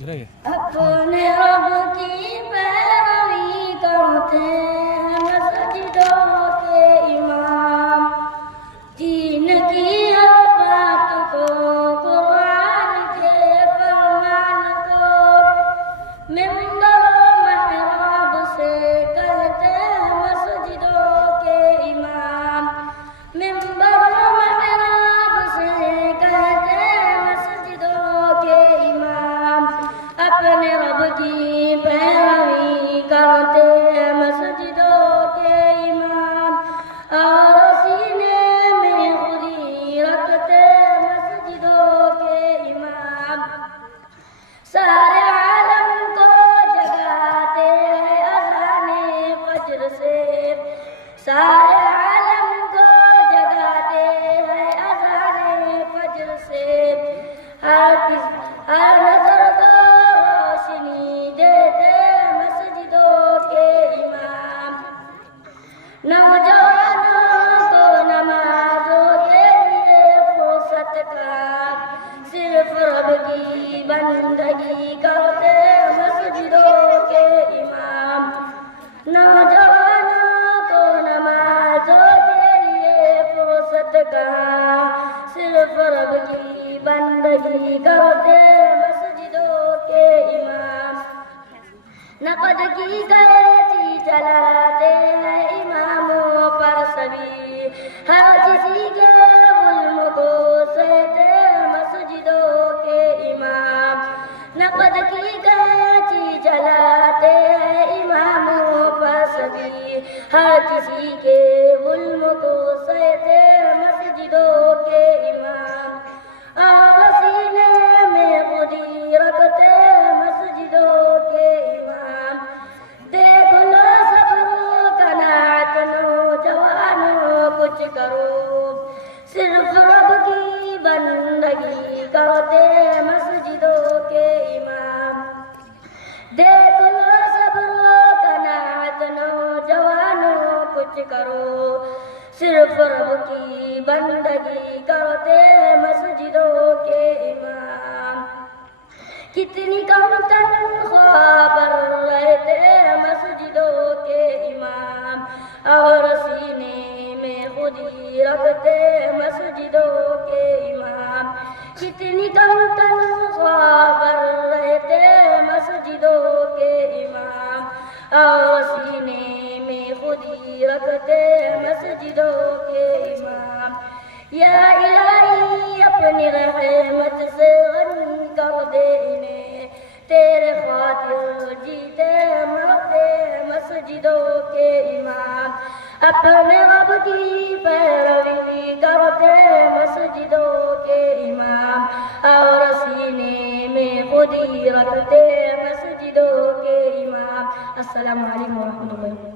اپنے رب کی پیروی کرتے ہیں مسجدوں کے امام، دین کی ہر بات کو قرآن کے فرمان کو منبر و محراب سے کہتے ہیں مسجدوں کے امام، منبر و محراب سے کہتے ہیں مسجدوں کے امام، اپنے رب کی پیروی کرتے ہیں مسجدوں کے امام، اور سینے میں خودی رکھتے ہیں مسجدوں کے امام، سارے عالم کو جگاتے ہیں اذان فجر سے، سارے عالم کو جگاتے ہیں اذان فجر سے، ہر نظر کو روشنی دیتے ہیں مسجدوں کے امام، نوجوانوں کو نمازوں کے لیے فرصت کا صرف رب کی بندگی کرتے ہیں مسجدوں کے امام، نوجوانوں کو نمازوں کے لیے فرصت کا صرف رب کی بندگی کرتے ہیں مسجدوں کے امام، نقد کی گیتی چلاتے ہیں اماموں پر سبھی، ہر کسی کے ظلم کو سہتے ہیں مسجدوں کے امام، نقد کی گیتی چلاتے ہیں اماموں پر سبھی، ہر کسی کے ظلم کو سہتے ہیں مسجدوں کے امام، اور سینے میں خودی رکھتے ہیں مسجدوں کے امام، دیکھ لو صبر و قناعت نوجوانوں کچھ کرو، صرف رب کی بندگی کرتے ہیں مسجدوں کے امام، دیکھ لو صبر و قناعت نوجوانوں کچھ کرو، صرف رب کی بندگی کرتے ہیں مسجدوں کے امام، کتنی کم تنخواہ پر رہتے ہیں مسجدوں کے امام، اور سینے میں خودی رکھتے ہیں مسجدوں کے امام، کتنی کم تنخواہ پر رہتے ہیں مسجدوں کے امام، اور سینے میں خودی رکھتے ہیں مسجدوں کے امام، یا الہی اپنی رحمت سے غنی کر دے انہیں، تیرے خاطر جیتے مرتے مسجدوں کے امام، اپنے رب کی پیروی کرتے مسجدوں کے امام، اور سینے میں خودی رکھتے مسجدوں کے امام۔ السلام علیکم ورحمۃ اللہ۔